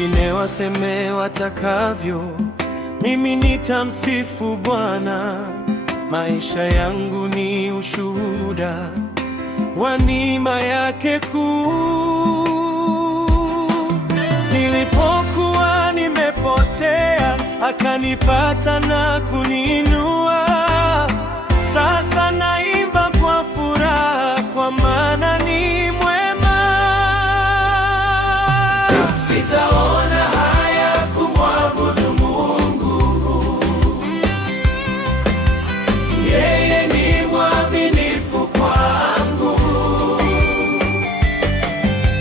Wengine waseme watakavyo, mimi nitamsifu Bwana. Maisha yangu ni ushuhuda wa neema yake kuu. Nilipokuwa nimepotea, akanipata na kuniinua. Sasa naimba kwa furaha, kwa maana ni mwema. Sitaona haya kumwabudu Mungu, yeye ni mwaminifu kwangu.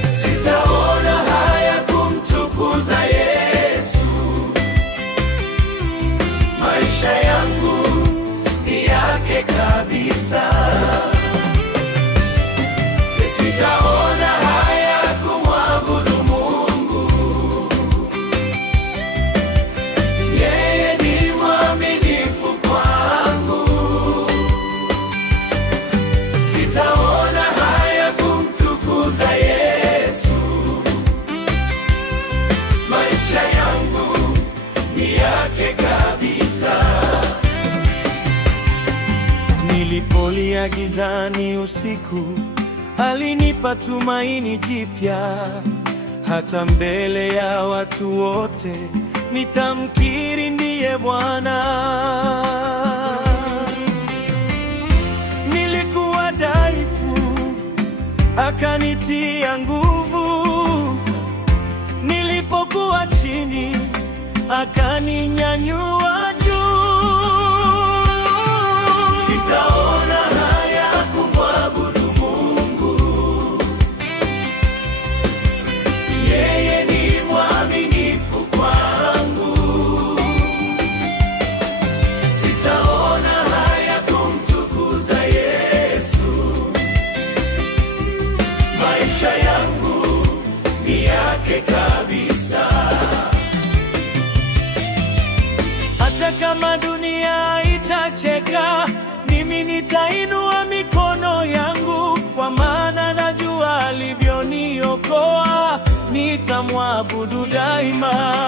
Sitaona haya kumtukuza Yesu, maisha yangu ni yake kabisa. Sitaona haya kumwabudu Mungu, yeye ni mwaminifu kwangu. Sitaona haya kumtukuza Yesu, maisha yangu ni yake kabisa. Nilipolia gizani usiku, alinipa tumaini jipya. Hata mbele ya watu wote nitamkiri ndiye Bwana. Nilikuwa dhaifu, akanitia nguvu. Nilipokuwa chini, akaninyanyua juu. Sitaona haya kumwabudu Mungu, yeye ni mwaminifu kwangu. Sitaona haya kumtukuza Yesu, maisha yangu ni yake kabisa. Hata kama dunia itacheka, mimi nitainua mikono yangu, kwa maana najua alivyoniokoa. Nitamwabudu daima.